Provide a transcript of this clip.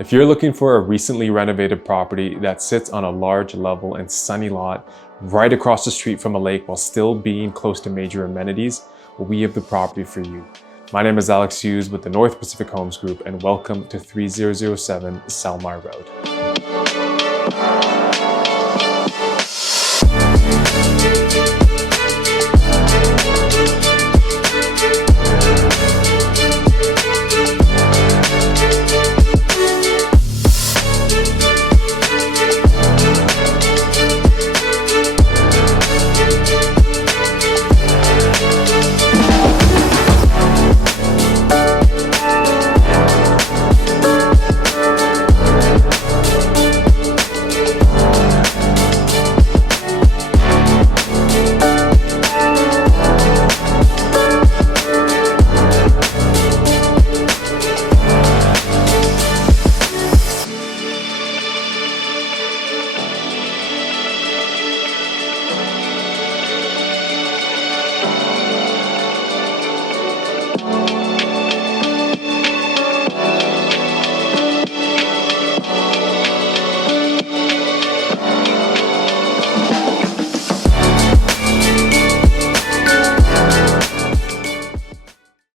If you're looking for a recently renovated property that sits on a large, level, and sunny lot right across the street from a lake while still being close to major amenities, well, we have the property for you. My name is Alex Hughes with the North Pacific Homes Group, and welcome to 3007 Salmar Road.